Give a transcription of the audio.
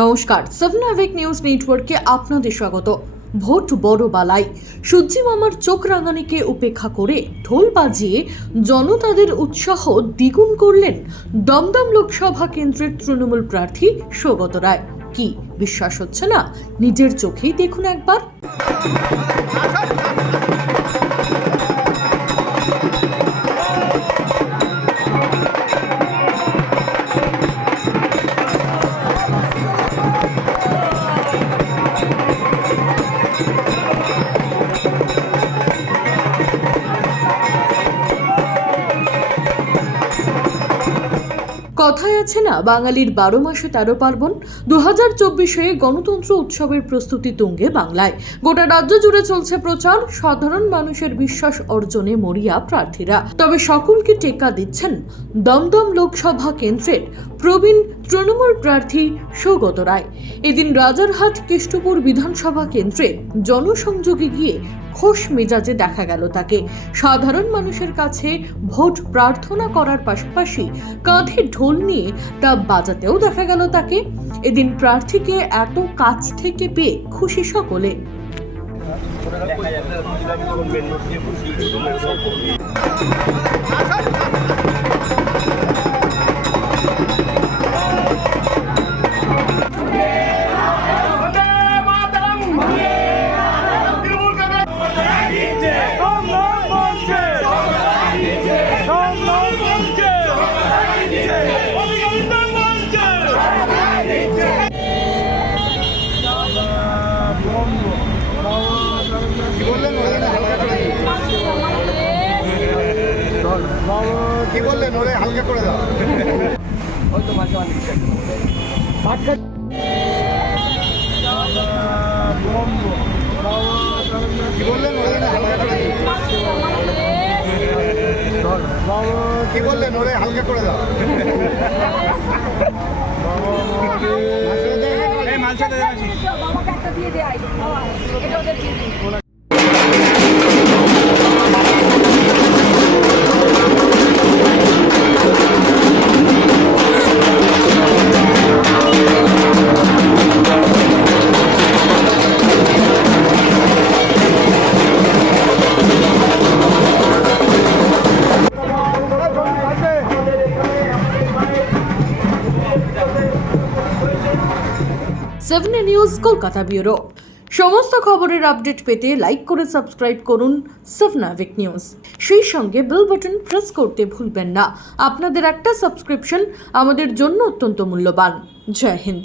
নমস্কার, সাবনাভিক নিউজ নেটওয়ার্কে আপনাদের স্বাগত। ভোট বড় বালাই, সূর্যি মামার চোখ রাঙানিকে উপেক্ষা করে ঢোল বাজিয়ে জনতাদের উৎসাহ দ্বিগুণ করলেন দমদম লোকসভা কেন্দ্রের তৃণমূল প্রার্থী সৌগত রায়। কি বিশ্বাস হচ্ছে না? নিজের চোখেই দেখুন একবার। কথায় আছে না, বাঙালির 12 মাসে 13 পার্বণ। 2024-এ গণতন্ত্র উৎসবের প্রস্তুতি তুঙ্গে বাংলায়। গোটা রাজ্য জুড়ে চলছে প্রচার, সাধারণ মানুষের বিশ্বাস অর্জনে মরিয়া প্রার্থীরা। তবে সকলকে টেক্কা দিচ্ছেন দমদম লোকসভা কেন্দ্রের প্রবীণ তৃণমূল প্রার্থী সৌগত রায়। এদিন রাজারহাট কেষ্টপুর বিধানসভা কেন্দ্রে জনসংযোগে গিয়ে খোশ মেজাজে দেখা গেল তাকে। সাধারণ মানুষের কাছে ভোট প্রার্থনা করার পাশাপাশি কাঁধে ঢোল নিয়ে তা বাজাতেও দেখা গেল তাকে। এদিন প্রার্থীকে এত কাছ থেকে পেয়ে খুশি সকলে। কি বললেন ওরে হালকা করে দাও ওই তো মাঝে মাঝে কি বললেন ওরে হালকা করে কি বললেন ওরে হালকা করে দাও বাবাকে একটা দিয়ে দেয় এটা ওদের দিয়ে দিই। Seven news Kolkata bureau. সমস্ত খবরের আপডেট পেতে লাইক করে সাবস্ক্রাইব করুন সাবনাভিক নিউজ। সেই সঙ্গে বেল বাটন প্রেস করতে ভুলবেন না। আপনাদের একটা সাবস্ক্রিপশন আমাদের জন্য অত্যন্ত মূল্যবান। জয় হিন্দ।